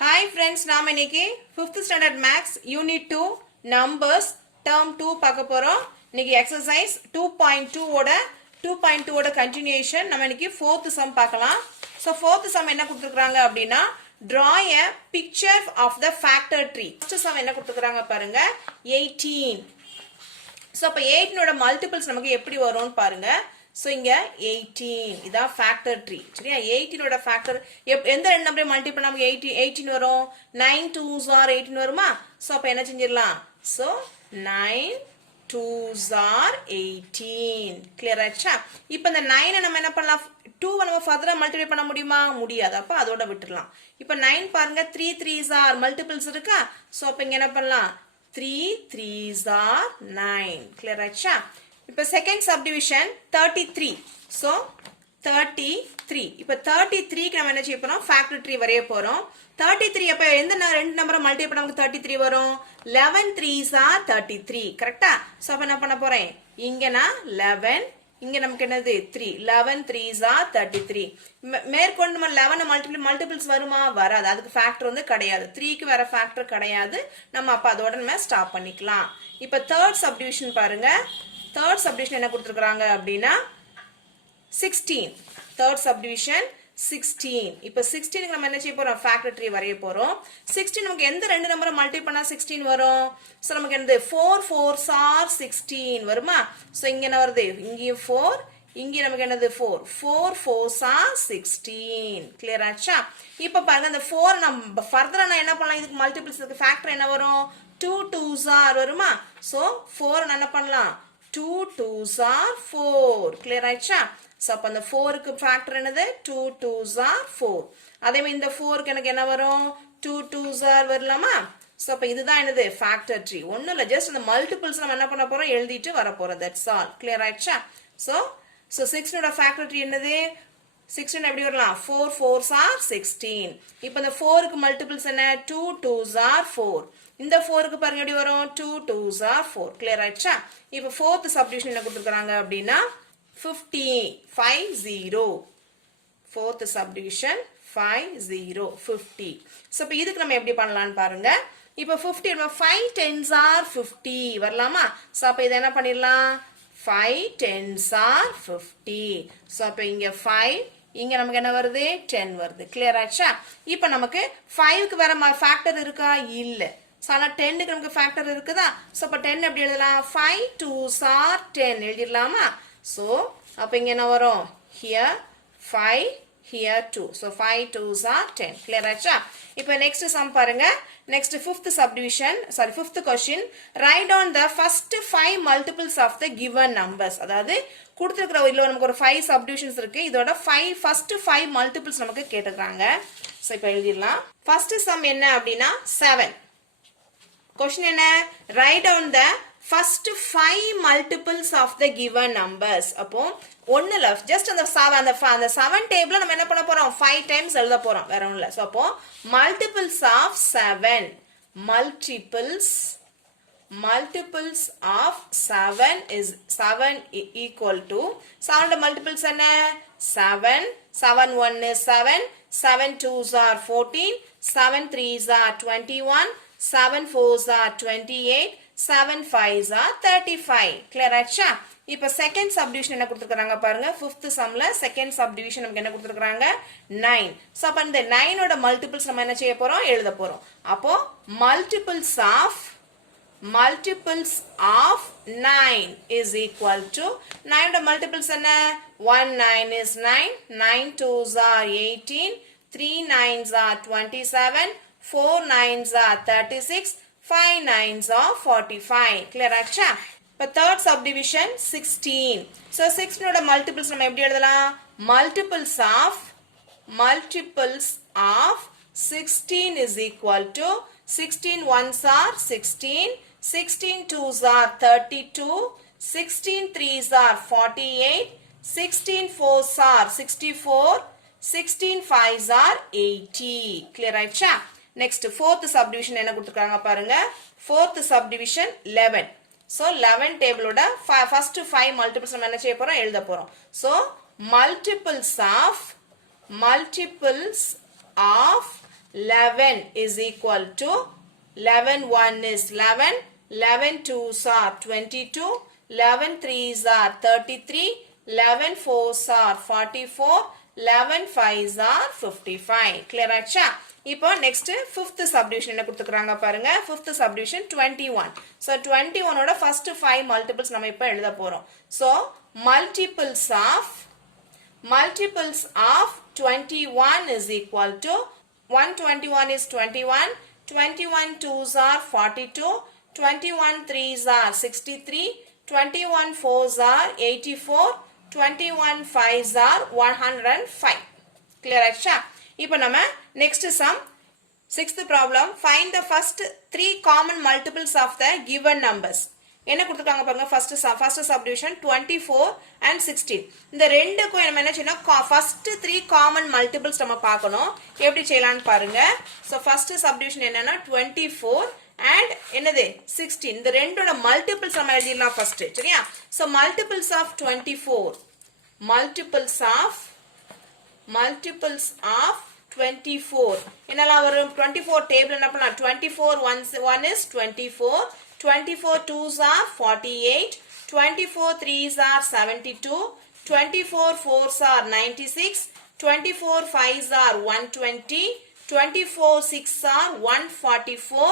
Hi friends, நாம இன்னைக்கு 5th standard maths unit 2 numbers term 2 பார்க்க போறோம். இன்னைக்கு exercise 2.2 ஓட continuation. நம்ம இன்னைக்கு 4th sum பார்க்கலாம். So 4th sum என்ன கொடுத்திருக்காங்க அப்படினா draw a picture of the factor tree. First sum என்ன கொடுத்திருக்காங்க பாருங்க 18. So அப்ப 18 ஓட multiples நமக்கு எப்படி வரும்னு பாருங்க. So இங்க 18 இதா factor tree சரியா 18 ஓட factor எந்த ரெண்டு நம்பரை மல்டிப்ளை நமக்கு 18 வரும் 9 2s are 18 வருமா சோ அப்ப என்ன செஞ்சிரலாம் so 9 2s are 18 clear ஆச்சா இப்போ இந்த 9 நம்ம என்ன பண்ணலாம் 2 நம்ம ஃபர்தரா மல்டிப்ளை பண்ண முடியுமா முடியாது அப்ப அதோட விட்டுறலாம் இப்போ 9 பாருங்க 3 3s are மல்டிபிள்ஸ் இருக்கா சோ அப்ப இங்க என்ன பண்ணலாம் 3 3s are 9 clear ஆச்சா இப்போ second subdivision 33 so 33 இப்போ 33 க்கு நாம என்ன செய்ய போறோம் factor tree வரைய போறோம் 33 அப்ப எந்த ரெண்டு நம்பரை மல்டிப்ளை பண்ணா நமக்கு 33 வரும் 11 3s are 33 கரெக்ட்டா சோ அப்ப என்ன பண்ண போறேன் இங்க நான் 11 இங்க நமக்கு என்னது 3 11 3s are 33 மேற்கொண்டு நம்ம 11 மல்டிபிள்ஸ் வருமா வராது அதுக்கு ஃபேக்டர் வந்து கிடையாது 3 க்கு வேற ஃபேக்டர் கிடையாது நம்ம அப்ப அதோட நம்ம ஸ்டாப் பண்ணிக்கலாம் இப்போ third subdivision பாருங்க third subdivision என்ன கொடுத்திருக்காங்க அப்படினா 16 third subdivision 16 இப்போ 16 க்கு நம்ம என்ன செய்ய போறோம் factor tree வரைய போறோம் 16 நமக்கு எந்த ரெண்டு நம்பரை மல்டிப்ளை பண்ணா 16 வரும் சோ நமக்கு என்னது 4 4s are 16 வருமா சோ இங்க என்ன வருது இங்கேயும் 4 இங்க நமக்கு என்னது 4 4 4s are 16 clear ஆச்சா இப்போ பாருங்க அந்த 4 நம்ம ஃபர்தரா நான் என்ன பண்ணலாம் இதுக்கு மல்டிபிள்ஸ் இதுக்கு ஃபேக்டர் என்ன வரும் 2 2s are வருமா சோ 4 நான் என்ன பண்ணலாம் 2 2s are 4 clear ஆயிச்சா சோ அப்ப அந்த 4 க்கு ஃபேக்டர் என்னது 2 2s are 4 அதே மாதிரி இந்த 4 க்கு எனக்கு என்ன வரும் 2 2s are வரலாமா சோ அப்ப இதுதான் என்னது ஃபேக்டர் ட்ரீ ஒண்ணும் இல்ல ஜஸ்ட் அந்த மல்டிபிள்ஸ் நம்ம என்ன பண்ண போறோம் எழுதிட்டு வர போறோம் தட்ஸ் ஆல் clear ஆயிச்சா சோ 16 ஓட ஃபேக்டர் ட்ரீ என்னது 16 எப்படி வரலாம் 4 4s are 16 இப்போ இந்த 4 க்கு மல்டிபிள்ஸ் என்ன 2 2s are 4 இந்த 4 க்கு பாருங்க எப்படி வரும் 2 2s are 4 clear ஆயிச்சா இப்போ fourth subdivision என்ன கொடுத்திருக்காங்க அப்படினா 50 50 fourth subdivision 50 50 சோ இப்போ இதுக்கு நம்ம எப்படி பண்ணலாம்னு பாருங்க இப்போ 50 நம்ம 5 10s are 50 வரலாமா சோ அப்ப இத என்ன பண்ணிரலாம் 5 10s are 50 சோ அப்ப இங்க 5 இங்க நமக்கு என்ன வருது 10 வருது clear ஆச்சா இப்போ நமக்கு 5 க்கு வேற ஃபேக்டர் இருக்கா இல்ல சோ ஆனா 10 க்கு நமக்கு ஃபேக்டர் இருக்குதா சோ அப்ப 10 எப்படி எழுதலாம் 5 2s are 10 எழுதிரலாமா சோ அப்ப இங்க என்ன வரும் here 5 here 2 so 5 2s are 10 clear ஆச்சா இப்போ next sum பாருங்க next fifth subdivision sorry fifth question write down the first 5 multiples of the given numbers அதாவது கொடுத்திருக்கிற இதுல நமக்கு ஒரு 5 subdivisions இருக்கு இதோட first 5 multiples நமக்கு கேட்டிருக்காங்க சோ இப்போ எழுதிரலாம் first sum என்ன அப்படினா 7 question என்ன write down the first 5 multiples of the given numbers அப்போ ஒண்ணுல just அந்த 7 டேபிள்ல நம்ம என்ன பண்ண போறோம் 5 times எழுத போறோம் வேற ஒண்ணுல சோ அப்போ multiples of 7 multiples of 7 is 7 equal to 7 multiples என்ன 7 7 1 is 7 7 2s are 14 7 3s are 21 7 4s are 28 7 5s are 35 clear ஆச்சா இப்போ செகண்ட் சப்டிவிஷன் என்ன கொடுத்திருக்காங்க பாருங்க 5th சம்ல செகண்ட் சப்டிவிஷன் நமக்கு என்ன கொடுத்திருக்காங்க 9 சோ அப்ப இந்த 9 ஓட மல்டிபிள்ஸ் நம்ம என்ன செய்ய போறோம் எழுத போறோம் அப்போ multiples of 9 is equal to 9 ஓட மல்டிபிள்ஸ் என்ன 1 9 is 9 9 2s are 18 3 9s are 27 4 9s are 36 5 9s are 45 clear ஆச்சா இப்போ third subdivision 16 so 16 ஓட மல்டிபிள்ஸ் நம்ம எப்படி எழுதலாம் multiples of 16 is equal to 16 ones are 16 16 twos are 32 16 threes are 48 16 fours are 64 16 fives are 80 clear ஆயிச்சா next fourth subdivision என்ன கொடுத்திருக்காங்க பாருங்க fourth subdivision 11 so 11 table ஓட first 5 multiples நம்ம என்ன செய்ய போறோம் எழுத போறோம் so multiples of 11 is equal to 11 1 is 11, 11 2s are 22, 11 3s are 33, 11 4s are 44, 11 5s are 55. Clear ஆச்சா? இப்போ next fifth subdivision என்ன கொடுத்துக்கறாங்க பாருங்க. fifth subdivision 21. So 21 ஓட first 5 multiples நம்ம இப்போ எழுத போறோம். So multiples of 21 is equal to 121 is 21, 21 2s are 42, 21 3s are 63, 21 4s are 84, 21 5s are 105. Clear ஆச்சா? இப்போ நம்ம next sum sixth problem, find the first three common multiples of the given numbers. என்ன கொடுத்துருக்காங்க பாருங்க. first subdivision 24 and 16. இந்த ரெண்டுக்கும் நம்ம என்ன செய்யணும், first three common multiples நம்ம பார்க்கணும். எப்படி செய்யலாம்னு பாருங்க. so first subdivision என்னன்னா 24 and என்னது 16. இந்த ரெண்டோட multiples நம்ம எழுதிடலாம் first. சரியா? so multiples of 24, multiples of 24 என்னலாம் வரும், 24 table என்ன பண்ணலாம், 24 1 is 24, 24 2s are 48, 24 3s are 72, 24 4s are 96, 24 5s are 120, 24 6s are 144,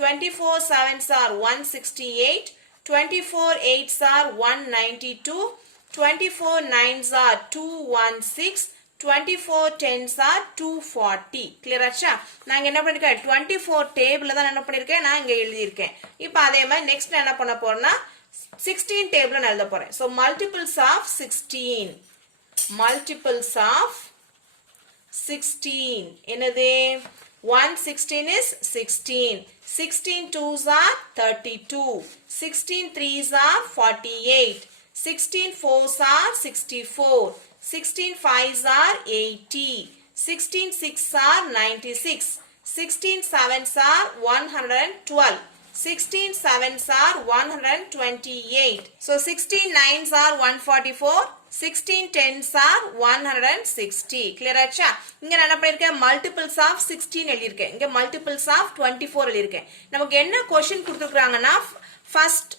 24 7s are 168, 24 8s are 192, 24 9s are 216, 24 10s are 240. clear ஆச்சா? நான் இங்க என்ன பண்ணிருக்கேன், 24 டேபிள்ல தான் என்ன பண்ணிருக்கேன், நான் இங்க எழுதி இருக்கேன். இப்போ அதே மாதிரி நெக்ஸ்ட் என்ன பண்ண போறேன்னா 16 டேபிள்ல நான் எழுத போறேன். so multiples of 16, multiples of 16 என்னது, 1 16 is 16, 16 2s are 32, 16 3s are 48, 16 4s are 64, 16 5s are 80, 16 6s are 96, 16 7s are 112, 16 7s are 128. so 16 9s are 144, 16 10s are 160. clear ஆச்சா? இங்க நான் என்ன பண்ணிருக்கேன், multiples of 16 எழுதியிருக்கேன். இங்க multiples of 24 எழுதியிருக்கேன். நமக்கு என்ன question கொடுத்துருக்காங்கன்னா first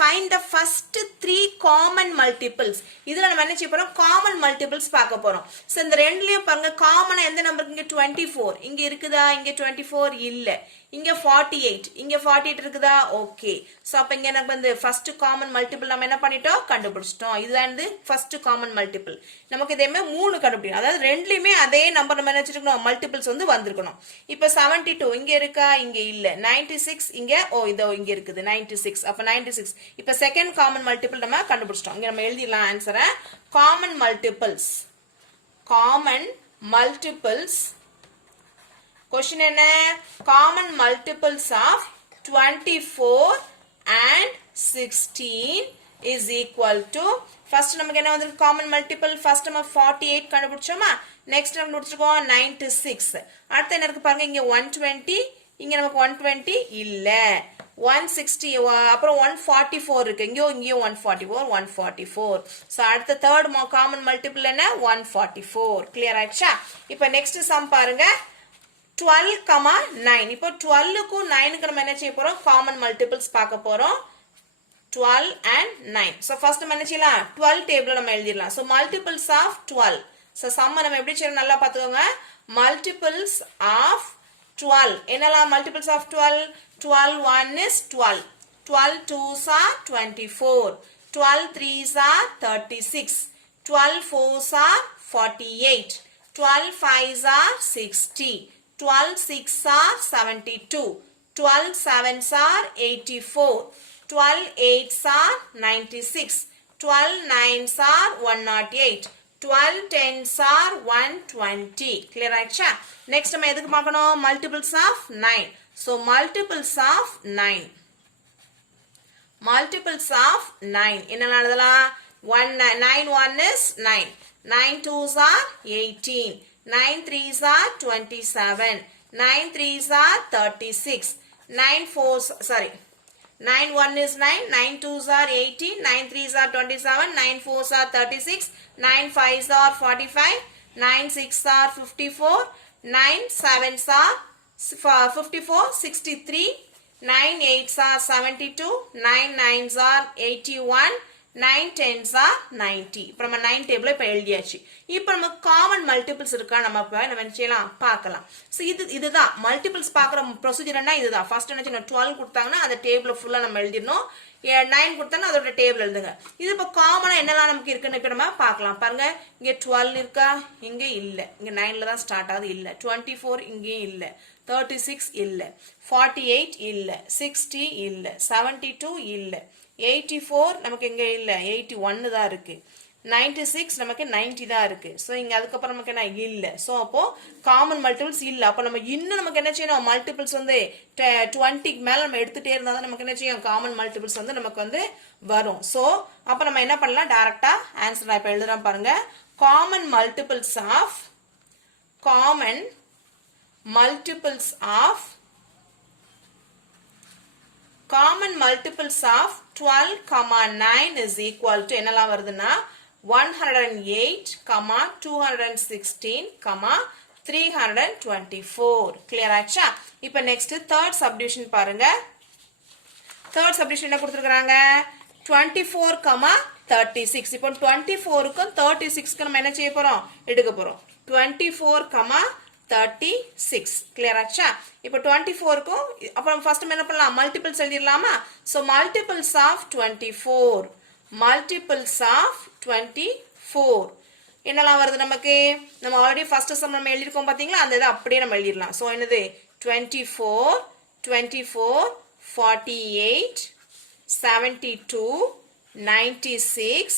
find the first three common multiples. இதுல நம்ம என்ன செய்ய போறோம், common multiples பார்க்க போறோம். சோ இந்த ரெண்டுலயும் பாருங்க காமனா எந்த நம்பருக்கு, இங்க 24 இங்க இருக்குதா, இங்க 24 இல்ல, இங்க 48 இங்க 48 இருக்குதா, ஓகே. சோ அப்ப இங்க நமக்கு வந்து first common multiple நம்ம என்ன பண்ணிட்டோம், கண்டுபிடிச்சிட்டோம். இதுதான் வந்து first common multiple. நமக்கு இதேமே மூணு கண்டுபிடிக்கணும். அதாவது ரெண்டுலயுமே அதே நம்பர் நம்ம என்ன வச்சிருக்கணும், multiples வந்து வந்திருக்கணும். இப்போ 72 இங்க இருக்கா, இங்க இல்ல. 96 இங்க, இதோ இங்க இருக்குது 96. அப்ப 96. இப்போ செகண்ட் காமன் மல்டிபிள் நம்ம கண்டுபிடிச்சிட்டோம். இங்க நம்ம எழுதிடலாம் ஆன்சரை. Common multiples, common multiples. Question என்ன, common multiples of 24 and 16 is equal to, first நமக்கு என்ன வந்திருக்கு, காமன் மல்டிபிள் ஃபர்ஸ்ட் நம்ம 48 கண்டுபிடிச்சோமா, நெக்ஸ்ட் நம்ம முடிச்சிருக்கோம் 96. அடுத்து என்ன இருக்கு பாருங்க, இங்க 120 இங்க நமக்கு 120 இல்ல, 160 அப்புறம் 144 இருக்கு, இங்கேயும் 144 144. சோ அடுத்த தேர்ட் காமன் மல்டிபிள் என்ன, 144. கிளியர் ஆயிடுச்சா? இப்போ நெக்ஸ்ட் சம் பாருங்க 12, 9. இப்போ 12க்கும் 9க்கு நம்ம என்ன செய்ய போறோம், காமன் மல்டிபிள்ஸ் பார்க்க போறோம். 12 and 9. So first நம்ம என்ன செய்யலாம், 12 டேபிள் நம்ம எழுதிடலாம். So multiples of 12. So sum நம்ம எப்படி செய்யணும் நல்லா பார்த்துக்கோங்க. Multiples of 12. என்னலாம் multiples of 12? 12 1 is 12. 12 2s are 24. 12 3s are 36. 12 4s are 48. 12 5s are 60. 12 6 are 72. 12 7s are 84. 12 8s are 96. 12 9s are 108. 12 10s are 120. Clear ஆயிடுச்சா? Next நம்ம எதுக்கு பார்க்கணும், multiples of 9. So multiples of 9. Multiples of 9. என்னெல்லாம் எழுதலாம், 9 1 is 9. 9 2s are 18. 9 3s are 27. 9 3s are 36. 9 4s, sorry. 9 1 is 9, 9 2s are 18, 9 3s are 27, 9 4s are 36, 9 5s are 45, 9 6 are 54, 9 7s are 54, 63, 9 8s are 72, 9 9s are 81, 9 10s are 90. இப்போ நம்ம 9 டேபிளை இப்போ எழுதியாச்சு. இப்போ நம்ம common multiples இருக்கா நம்ம என்ன செய்யலாம் பார்க்கலாம். ஸோ இதுதான் மல்டிபிள்ஸ் பார்க்குற ப்ரொசீஜர் என்ன இதுதான். ஃபர்ஸ்ட் என்ன செய்யணும் 12 கொடுத்தாங்கன்னா அந்த டேபிளை ஃபுல்லாக நம்ம எழுதிடணும். 9 கொடுத்தாங்கன்னா அதோட டேபிள் எழுதுங்க. இது இப்போ காமனாக என்னெல்லாம் நமக்கு இருக்குன்னு இப்போ நம்ம பார்க்கலாம். பாருங்க இங்கே 12 இருக்கா, இங்கே இல்லை, இங்கே 9ல தான் ஸ்டார்ட் ஆகுது, இல்லை. 24 இங்கேயும் இல்லை, 36 இல்லை, 48 இல்லை, 60 இல்லை, 72 இல்லை, 84 நமக்கு இங்கே இல்லை, 81 தான் இருக்கு, 96 நமக்கு 90 தான் இருக்கு. ஸோ இங்கே அதுக்கப்புறம் நமக்கு என்ன இல்லை. ஸோ அப்போ காமன் மல்டிபிள்ஸ் இல்லை. அப்போ நம்ம இன்னும் நமக்கு என்ன செய்யணும் மல்டிபிள்ஸ் வந்து 20க்கு மேலே நம்ம எடுத்துகிட்டே இருந்தால் தான் நமக்கு என்ன செய்யும் காமன் மல்டிபிள்ஸ் வந்து நமக்கு வந்து வரும். ஸோ அப்போ நம்ம என்ன பண்ணலாம் டைரக்டாக ஆன்சர் இப்போ எழுதுறோம் பாருங்க. Common multiples of 12, 9 is equal to என்னெல்லாம் வருதுன்னா 108, 216, 324. clear ஆச்சா? இப்போ next third subdivision பாருங்க. third subdivision என்ன கொடுத்திருக்காங்க 24, 36. இப்போ 24க்கும் 36க்கு நம்ம என்ன செய்ய போறோம் எடுக்க போறோம். 24, 36. clear ஆச்சா? இப்போ 24க்கும் அப்புறம் ஃபர்ஸ்ட் என்ன பண்ணலாம் மல்டிபிள்ஸ் எழுதிடலாமா? ஸோ மல்டிபிள்ஸ் ஆஃப் 24, என்னெல்லாம் வருது நமக்கு? நம்ம ஆல்ரெடி ஃபர்ஸ்ட் சம் நம்ம எழுதிருக்கோம் பாத்தீங்களா, அந்த இதை அப்படியே நம்ம எழுதிடலாம். ஸோ என்னது 24, 48, 72, 96,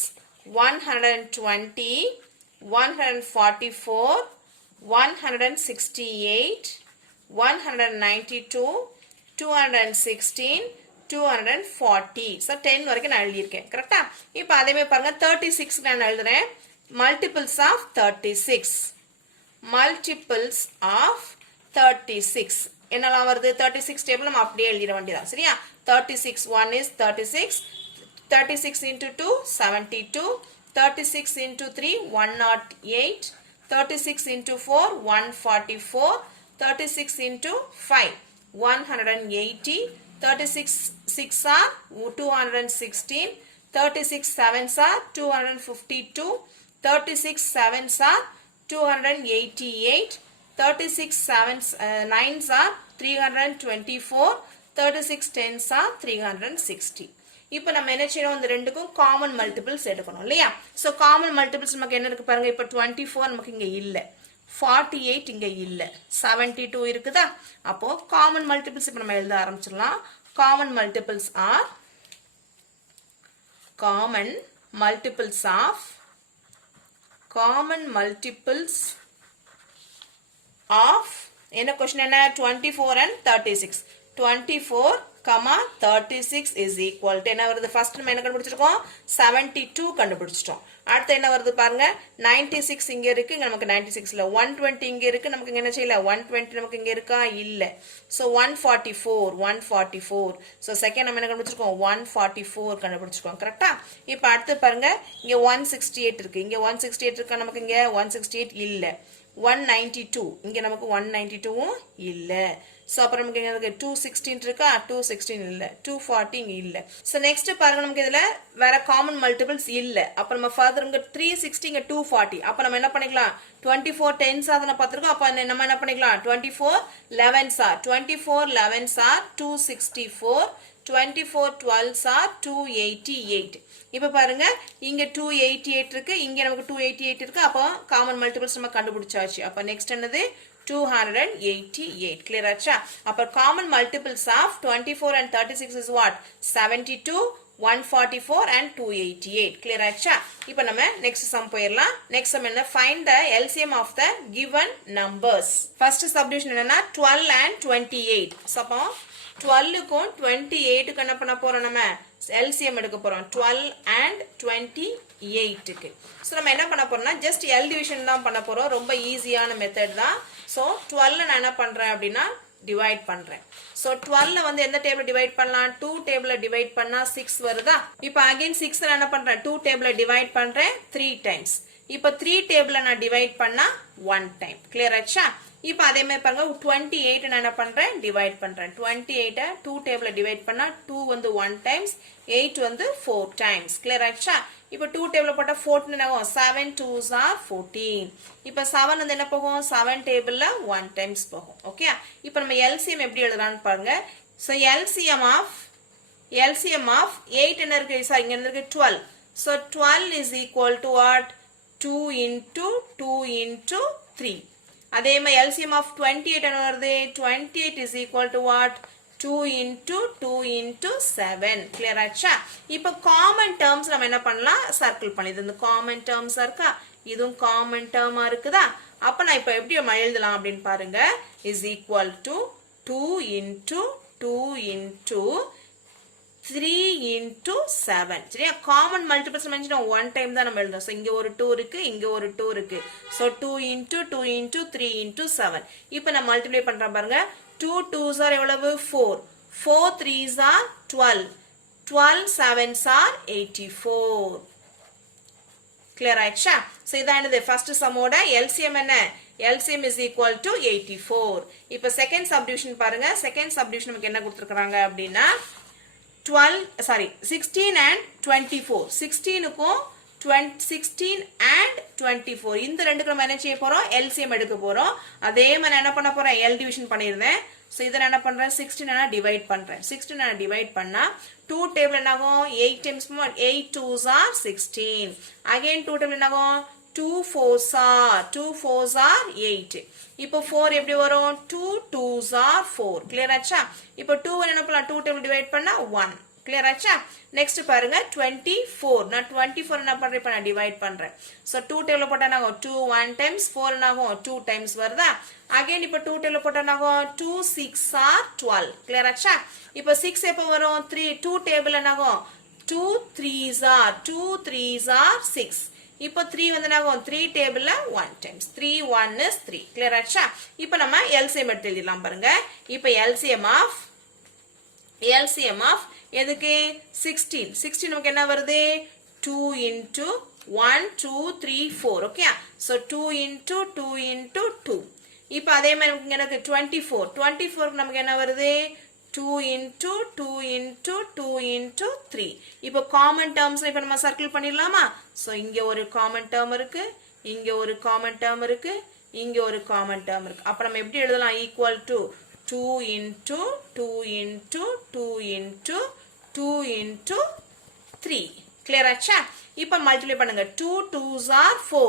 120, 144, 168, 192, 216, 240. ஸோ 10 வரைக்கும் நான் எழுதியிருக்கேன் கரெக்டா? இப்போ அதேமே பாருங்க 36 நான் எழுதுறேன். மல்டிபிள்ஸ் ஆஃப் 36 என்னெல்லாம் வருது? 36 டேபிள் நம்ம அப்படியே எழுதிட வேண்டியதான் சரியா? 36 1 is 36, 36 into 2 72, 36 into 3 108, 36 into 4 144, 36 into 5 180, 36 6 are 216, 36 7s are 252, 36 7s are 288, 36 9s are 324, 36 10s are 360. இப்போ நம்ம என்ன செய்யணும் இந்த ரெண்டுக்கும் காமன் மல்டிபிள்ஸ் எடுக்கணும் இல்லையா? ஸோ காமன் மல்டிபிள்ஸ் நமக்கு என்ன இருக்கு பாருங்க. இப்போ 24 நமக்கு இங்கே இல்லை, 48 இங்கே இல்லை, 72 இருக்குதா? அப்போ காமன் மல்டிபிள்ஸ் இப்போ நம்ம எழுத ஆரம்பிச்சிடலாம். காமன் மல்டிபிள்ஸ் ஆஃப் என்ன கொஸ்டின் என்ன 24 and 36. 24, 36 is equal to என்ன வருது? ஃபர்ஸ்ட் நம்ம என்ன கண்டுபிடிச்சிருக்கோம் 72 கண்டுபிடிச்சிட்டோம். அடுத்து என்ன வருது பாருங்க 96 இங்க இருக்கு, இங்க நமக்கு 96 இல்ல. 120 இங்க இருக்கு, நமக்கு இங்க என்ன செய்யல 120 நமக்கு இங்க இருக்கா இல்ல. சோ 144. சோ செகண்ட் நம்ம என்ன கண்டுபிடிச்சிருக்கோம் 144 கண்டுபிடிச்சிருக்கோம் கரெக்ட்டா? இப்போ அடுத்து பாருங்க இங்க 168 இருக்கு, இங்க 168 இருக்கா, நமக்கு இங்க 168 இல்ல. 192 இங்க நமக்கு 192 இல்ல. சோ அப்புறம் நமக்கு இங்க 216 இருக்கா, 216 இல்ல. 240 இங்க இல்ல. சோ நெக்ஸ்ட் பாருங்க நமக்கு இதுல வேற காமன் மல்டிபிள்ஸ் இல்ல. அப்ப நம்ம ஃபர்தர் இங்க 360 இங்க 240. அப்ப நம்ம என்ன பண்ணிக்கலாம் 24 10s ஆதன பாத்துறோம். அப்ப நம்ம என்ன பண்ணிக்கலாம் 24 11s are 264, 24 12s are 288. இப்போ பாருங்க இங்க 288 இருக்கு, இங்க நமக்கு 288 இருக்கு. அப்ப காமன் மல்டிபிள்ஸ் நம்ம கண்டுபிடிச்சாச்சு. அப்ப நெக்ஸ்ட் என்னது 288. clear ஆச்சா? அப்ப common multiples of 24 and 36 is what? 72, 144 and 288. clear ஆச்சா? இப்போ நம்ம next sum போயிரலாம். next sum என்ன? find the LCM of the given numbers. first subdivision என்னன்னா 12 and 28. அப்போ 12 க்கும் 28 க்கு என்ன பண்ண போறோம் நம்ம LCM எடுக்க போறோம் 12 and 28 க்கு. சோ நம்ம என்ன பண்ண போறோம்னா just L division தான் பண்ண போறோம். ரொம்ப ஈஸியான மெத்தட் தான். சோ 12 நான் என்ன பண்றேன் அப்படினா டிவைட் பண்றேன். சோ 12 வந்து எந்த டேபிள்ல டிவைட் பண்ணலாம் 2 டேபிள்ல டிவைட் பண்ணா 6 வருதா? இப்போ அகைன் 6 நான் என்ன பண்றேன் 2 டேபிள்ல டிவைட் பண்றேன் 3 டைம்ஸ். இப்போ 3 டேபிள நான் டிவைட் பண்ணா 1 டைம் கிளியர் ஆச்சா இப்போ அதே மாதிரி பாருங்க 28 நான் என்ன பண்றேன் டிவைட் பண்றேன் 28 2 டேபிள டிவைட் பண்ணா 2 வந்து 1 டைம்ஸ் 8 வந்து 4 டைம்ஸ் கிளியர் ஆச்சா இப்போ 2 டேபிள போட்டா 14 என்ன ஆகும் 7 2s are 14 இப்போ 7 வந்து என்ன போகும் 7 டேபிள்ல 1 டைம்ஸ் போகும் ஓகே இப்போ நம்ம LCM எப்படி எழுதலாம்னு பாருங்க so LCM of 8 என்ன இருக்கு சார் இங்க இருக்கு 12 so 12 is equal to what 2 into 2 into 3 அதே மாதிரி LCM of 28 என்ன வருது 28 is equal to what 2 into 2 into 7 clear ஆச்சா இப்போ காமன் டேர்ம்ஸ் நம்ம என்ன பண்ணலாம் சர்க்கிள் பண்ணி இது காமன் டேர்ம்ஸ் இருக்கா இதுவும் காமன் டேர்மா இருக்குதா அப்ப நான் இப்போ எப்படி எழுதலாம் அப்படினு பாருங்க is equal to 2 into 2 into 3 into 7 சரியா common multiples mention one time தான் நம்ம எழுதணும் சோ இங்க ஒரு 2 இருக்கு இங்க ஒரு 2 இருக்கு சோ 2 into 2 into 3 into 7 இப்போ நான் மல்டிப்ளை பண்றேன் பாருங்க 2 2s are எவ்வளவு 4 4 3s are 12 12 7s are 84 clear ஆயிடுச்சா சோ இதான் என்னது ஃபர்ஸ்ட் சம்மோட LCM என்ன LCM is equal to 84 இப்போ செகண்ட் சப்டிவிஷன் பாருங்க செகண்ட் சப்டிவிஷன் நமக்கு என்ன கொடுத்திருக்காங்க அப்படினா 16 and 24 16 க்கும் 16 and 24 இந்த ரெண்டுக்கு நம்ம என்ன செய்ய போறோம் LCM எடுக்க போறோம் அதே மாதிரி என்ன பண்ண போறேன் L டிவிஷன் பண்ணிருந்தேன் சோ இத நான் என்ன பண்றேன் 16 நான் டிவைட் பண்றேன் 16 நான் டிவைட் பண்ணா 2 டேபிள் என்ன ஆகும் 8 times 8 2s are 16 again 2 table என்ன ஆகும் 2 4s are 8 இப்போ 4 எப்படி வரும் 2 2s are 4 கிளியர் ஆச்சா இப்போ 2 என்ன பண்ணலாம் 2 டேபிள் டிவைட் பண்ணா 1 கிளியர் ஆச்சா நெக்ஸ்ட் பாருங்க 24 நான் 24 என்ன பண்றேன் இப்ப நான் டிவைட் பண்றேன் சோ 2 டேபிள்ல போட்டா என்ன ஆகும் 2 1 times 4 என்ன ஆகும் 2 times வருதா அகைன் இப்போ 2 டேபிள்ல போட்டா என்ன ஆகும் 2 6 are 12 கிளியர் ஆச்சா இப்போ 6 எப்ப வரும் 3 2 டேபிள் என்ன ஆகும் 2 3s are 6 இப்போ 3 வந்து என்ன ஆகும் 3 டேபிள்ல 1 times 3 1 is 3 கிளியர் ஆச்சா இப்போ நம்ம LCM எடுத்து எழுதிடலாம் பாருங்க இப்போ LCM of எதுக்கு 16 நமக்கு என்ன வருது 2 into 1 2 3 4 okay so 2 into 2 into 2 இப்போ அதே மாதிரி எனக்கு 24 நமக்கு என்ன வருது 2 into 2 into 2 into 3 இப்போ காமன் டேர்ம்ஸ் இப்போ நம்ம சர்க்கிள் பண்ணிடலாமா சோ இங்க ஒரு காமன் டேர்ம் இருக்கு இங்க ஒரு காமன் டேர்ம் இருக்கு இங்க ஒரு காமன் டேர்ம் இருக்கு அப்ப நம்ம எப்படி எழுதலாம் equal to 2 into 2 into 2 into 2 into 3 clear ஆச்சா இப்போ மல்டிப்ளை பண்ணுங்க 2 2s are 4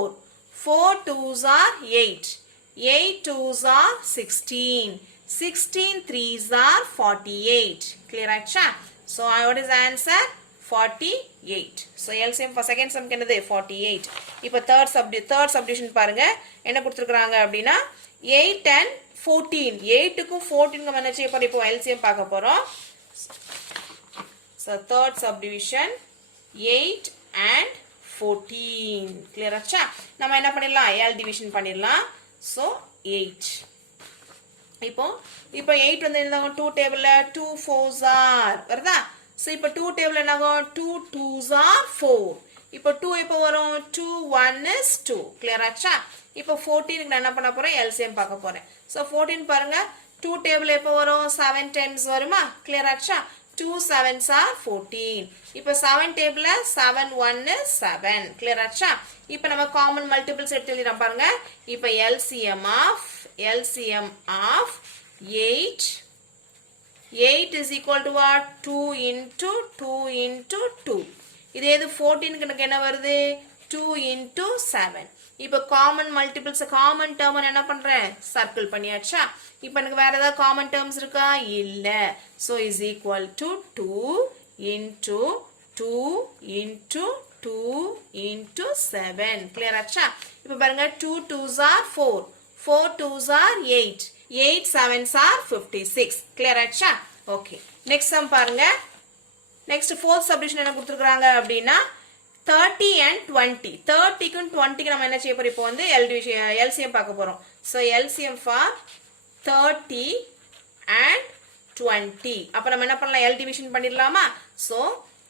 4 2s are 8 8 2s are 16 16 3s are 48 clear ஆச்சா so what is the answer 48 so LCM for second sum என்னது 48 இப்போ third subdivision பாருங்க என்ன கொடுத்திருக்காங்க அப்படினா 8 and 14 8 க்கு 14 க்கு என்ன செய்ய போறோம் இப்போ LCM பார்க்க போறோம் so third subdivision 8 and 14 clear ஆச்சா நம்ம என்ன பண்ணிடலாம் L division பண்ணிடலாம் so 8 இப்போ 8 வந்து என்ன 2 டேபிள்ல 2 4s are வருதா சோ இப்போ 2 டேபிள்ல என்ன 2 2s are 4 இப்போ 2 எப்போ வரும் 2 1 is 2 clear ஆச்சா இப்போ 14 க்கு நான் என்ன பண்ண போறேன் LCM பார்க்க போறேன் சோ 14 பாருங்க 2 டேபிள் எப்போ வரும் 7 10s வருமா clear ஆச்சா 2 7s are 14 இப்போ 7 டேபிள்ல 7 1 is 7 clear ஆச்சா இப்போ நம்ம காமன் மல்டிபிள்ஸ் எடுத்து எழுதிறோம் பாருங்க இப்போ LCM of 8 is equal to what 2 into 2 into 2 இதே இது 14 க்கு எனக்கு என்ன வருது 2 into 7 இப்போ காமன் மல்டிபிள்ஸ் காமன் டேர்ம் என்ன பண்றேன் சர்க்கிள் பண்ணியாச்சா இப்போ எனக்கு வேற ஏதாவது காமன் டேர்ம்ஸ் இருக்கா இல்ல so is equal to 2 into 2 into 2 into 7 clear ஆச்சா இப்போ பாருங்க 2 2s are 4 4 2s are 8 8 7s are 56 clear ஆச்சா ஓகே நெக்ஸ்ட் சம் பாருங்க நெக்ஸ்ட் fourth subdivision என்ன கொடுத்திருக்காங்க அப்படினா 30 and 20 30 க்கு 20 க்கு நம்ம என்ன செய்ய போறோம் இப்போ வந்து LCM பார்க்க போறோம் so LCM for 30 and 20 அப்ப நம்ம என்ன பண்ணலாம் L division பண்ணிரலாமா so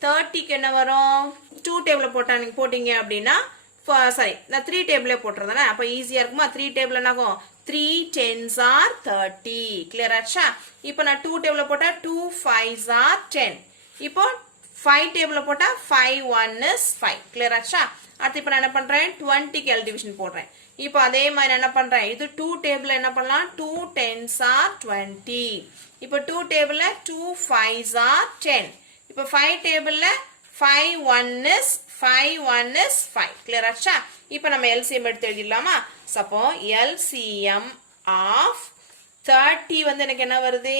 30 க்கு என்ன வரும் 2 டேபிள்ல போட்டீங்க அப்படினா சாரி நான் 3 டேபிளே போட்டுறதானே அப்போ ஈஸியாக இருக்குமா 3 டேபிள் என்ன ஆகும் 3 10s are 30 கிளியர் ஆச்சா இப்போ நான் 2 டேபிள் போட்டால் 2 5s are 10 இப்போ 5 டேபிள் போட்டால் 5 1 is 5 கிளியர் ஆச்சா அடுத்து இப்போ நான் என்ன பண்ணுறேன் 20க்கு L டிவிஷன் போடுறேன் இப்போ அதே மாதிரி என்ன பண்ணுறேன் இது 2 டேபிள் என்ன பண்ணலாம் 2 10s are 20 இப்போ 2 டேபிளில் 2 5s are 10 இப்போ 5 டேபிளில் 5 1 is 5 clear ஆச்சா இப்போ நம்ம LCM எடுத்து எழுதிடலாமா சப்போ LCM of 30 வந்து எனக்கு என்ன வருது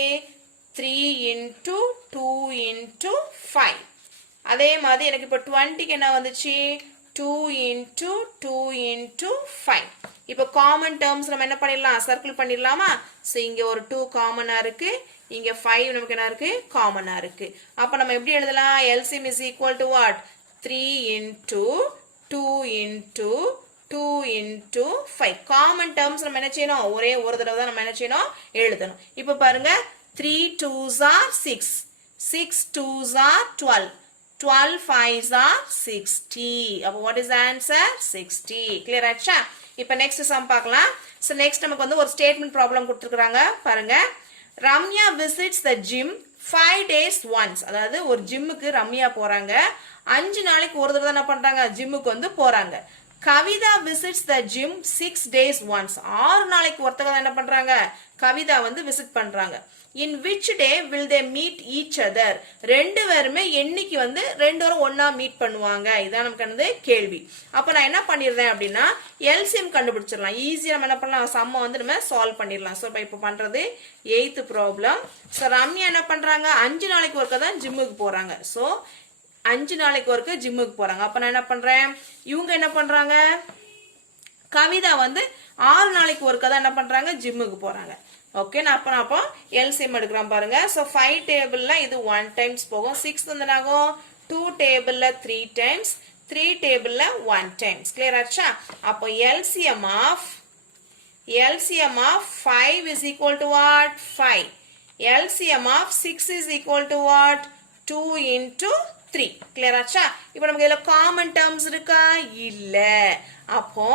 3 into 2 into 5 அதே மாதிரி எனக்கு இப்போ 20க்கு என்ன வந்துச்சு 2 into 2 into 5 இப்போ காமன் டேர்ம்ஸ் நம்ம என்ன பண்ணிடலாம் சர்க்கிள் பண்ணிடலாமா ஸோ இங்கே ஒரு 2 காமனாக இருக்கு இங்க 5 நமக்கு என்ன இருக்கு காமனா இருக்கு அப்ப நம்ம எப்படி எழுதலாம் LCM is equal to what 3 into 2 into 2 into 5 common terms நம்ம என்ன செய்யணும் ஒரே ஒரு தடவை தான் நம்ம என்ன செய்யணும் எழுதணும் இப்போ பாருங்க 3 2s are 6 6 2s are 12 12 5s are 60 அப்ப what is the answer 60 clear ஆச்சா இப்போ நெக்ஸ்ட் சம் பார்க்கலாம் சோ நெக்ஸ்ட் நமக்கு வந்து ஒரு ஸ்டேட்மென்ட் ப்ராப்ளம் கொடுத்திருக்காங்க பாருங்க Ramya visits the gym 5 days once அதாவது ஒரு ஜிம்முக்கு ரம்யா போறாங்க 5 நாளைக்கு ஒரு தடவை என்ன பண்றாங்க ஜிம்முக்கு வந்து போறாங்க Kavitha visits the gym 6 days once 6 நாளைக்கு ஒரு தடவை என்ன பண்றாங்க கவிதா வந்து விசிட் பண்றாங்க in which day will they meet each other ரெண்டு பேருமே என்னைக்கு வந்து ரெண்டு பேரும் ஒண்ணா மீட் பண்ணுவாங்க இதான் நமக்கு வந்து கேள்வி அப்ப நான் என்ன பண்ணிடுறேன் அப்படினா LCM கண்டுபிடிச்சிரலாம் ஈஸியா நம்ம என்ன பண்ணலாம் சம்ம வந்து நம்ம சால்வ் பண்ணிடலாம் சோ இப்போ பண்றது 8th ப்ராப்ளம் சோ ரம்யா என்ன பண்றாங்க 5 நாளைக்கு ஒருக்க தான் ஜிம்முக்கு போறாங்க சோ 5 நாளைக்கு ஒருக்க ஜிம்முக்கு போறாங்க அப்ப நான் என்ன பண்றேன் இவங்க என்ன பண்றாங்க கவிதா வந்து 6 நாளைக்கு ஒருக்க தான் என்ன பண்றாங்க ஜிம்முக்கு போறாங்க ஓகே நான் அப்போ LCM எடுக்கறேன் பாருங்க சோ 5 டேபிள்ல இது 1 டைம்ஸ் போகும் 6 வந்து நாகும் 2 டேபிள்ல 3 டைம்ஸ் 3 டேபிள்ல 1 டைம்ஸ் கிளியர் ஆச்சா அப்போ LCM of 5 is equal to what 5 LCM of 6 is equal to what 2 into 3 clear ஆச்சா இப்போ நமக்கு இதுல காமன் டேர்ம்ஸ் இருக்கா இல்ல அப்போ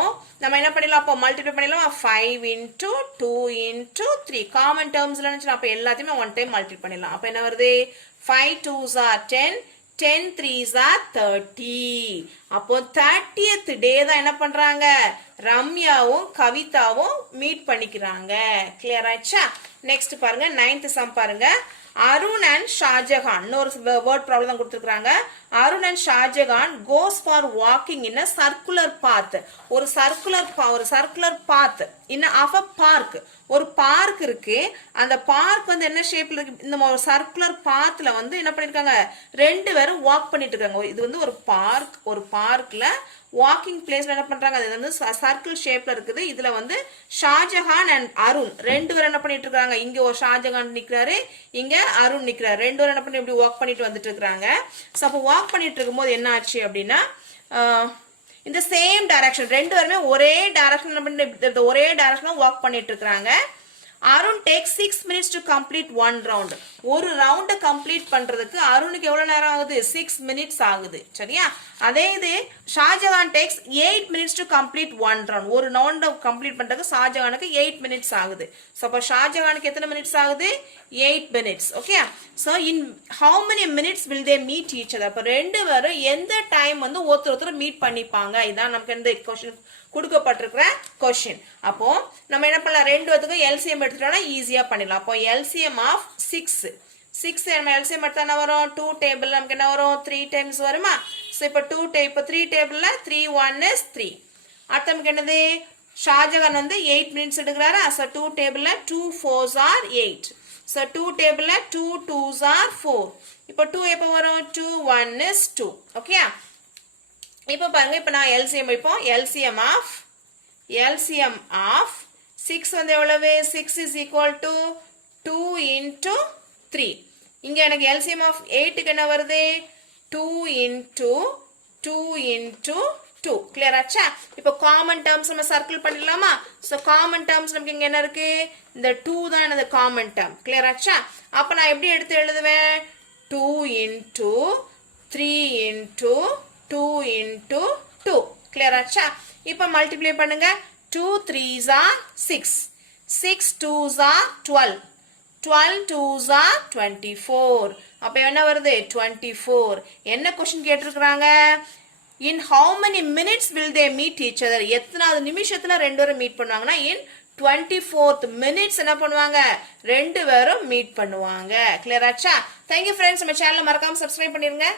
நம்ம என்ன பண்ணலாம் அப்போ மல்டிப்ளை பண்ணலாம் 5 into 2 into 3 காமன் டேர்ம்ஸ்ல இருந்துச்சு அப்ப எல்லாத்தையுமே ஒன் டைம் மல்டிப்ளை பண்ணலாம் அப்ப என்ன வருது 5 2s are 10 10 3s are 30 அப்போ 30th டே தான் என்ன பண்றாங்க ரம்யாவும் கவிதாவும் மீட் பண்ணிக்கிறாங்க கிளியர் ஆச்சா நெக்ஸ்ட் பாருங்க 9th சம் பாருங்க Arun and Shahjahan இன்னொரு word problem தான் கொடுத்திருக்காங்க Arun and Shahjahan goes for walking in a circular path ஒரு circular path in of a park ஒரு பார்க் இருக்கு அந்த பார்க் வந்து என்ன ஷேப்ல இருக்கு இந்த ஒரு சர்க்குலர் பாத்ல வந்து என்ன பண்ணிருக்காங்க ரெண்டு பேரும் வாக் பண்ணிட்டு இருக்காங்க இது வந்து ஒரு பார்க்ல வாக்கிங் பிளேஸ்ல என்ன பண்றாங்க அது வந்து சர்க்கிள் ஷேப்ல இருக்குது இதுல வந்து ஷாஜஹான் அண்ட் அருண் ரெண்டு பேரும் என்ன பண்ணிட்டு இருக்காங்க இங்க ஒரு ஷாஜஹான் நிக்கிறாரு இங்க அருண் நிக்கிறாரு ரெண்டு பேரும் என்ன பண்ணி இப்படி வாக் பண்ணிட்டு வந்துட்டு இருக்காங்க சோ அப்ப வாக் பண்ணிட்டு இருக்கும்போது என்ன ஆச்சு அப்படின்னா இந்த சேம் டைரக்ஷன் ரெண்டு பேருமே ஒரே டைரக்ஷன்ல வாக் பண்ணிட்டு இருக்காங்க Arun take 6 minutes to complete one round ஒரு ரவுண்ட கம்ப்ளீட் பண்றதுக்கு அருணுக்கு எவ்வளவு நேரம் ஆகுது 6 minutes ஆகுது சரியா அதே இது Shahjahan tax 8 minutes to complete one round ஒரு ரவுண்ட கம்ப்ளீட் பண்றதுக்கு ஷாஜஹானுக்கு 8 minutes ஆகுது சோ அப்ப ஷாஜஹானுக்கு எத்தனை minutes ஆகுது 8 minutes okay so in how many minutes will they meet each other அப்ப ரெண்டு பேரும் எந்த டைம் வந்து ஒருத்தர் மீட் பண்ணிப்பாங்க இதான் நமக்கு இந்த क्वेश्चन கொடுக்கப்பட்டிருக்கிற क्वेश्चन அப்போ நம்ம என்ன பண்ணலாம் ரெண்டு பேத்துக்கும் LCM எடுத்துட்டோம்னா ஈஸியா பண்ணிடலாம் அப்போ LCM of 6 நம்ம LCM எடுத்தா என்ன வரும் 2 டேபிள் நமக்கு என்ன வரும் 3 டைம்ஸ் வருமா சோ இப்போ 3 டேபிள்ல 3 1 is 3 அடுத்து நமக்கு என்னது ஷாஜஹான் வந்து 8 minutes எடுக்கறாரா சோ 2 டேபிள்ல 2 4s are 8 சோ 2 டேபிள்ல 2 2s are 4 இப்போ 2 எப்ப வரும் 2 1 is 2 ஓகே இப்போ பாருங்க இப்போ நான் LCM வைப்போம் LCM of 6 வந்து எவ்வளவு 6 is equal to 2 into 3 இங்க எனக்கு LCM of 8 க்கு என்ன வருது 2 into 2 clear ஆச்சா இப்போ காமன் டேர்ம்ஸ் நம்ம சர்க்கிள் பண்ணிடலாமா சோ காமன் டேர்ம்ஸ் நமக்கு இங்க என்ன இருக்கு இந்த 2 தான் என்னது காமன் டேர்ம் clear ஆச்சா அப்ப நான் எப்படி எடுத்து எழுதுவேன் 2 into 3 into 2 into 2 கிளியர் ஆச்சா? இப்போ மல்டிப்ளை பண்ணுங்க. 2 3s are 6, 6 2s are 12, 12 2s are 24. அப்ப என்ன வருது? 24. என்ன क्वेश्चन கேட்டிருக்காங்க? In how many minutes will they meet each other? எத்தனாவது நிமிஷத்துல ரெண்டு பேரும் மீட் பண்ணுவாங்கன்னா in 24th minutes என்ன பண்ணுவாங்க? ரெண்டு பேரும் மீட் பண்ணுவாங்க. கிளியர் ஆச்சா? Thank you friends. நம்ம சேனலை மறக்காம சப்ஸ்கிரைப் பண்ணிருங்க.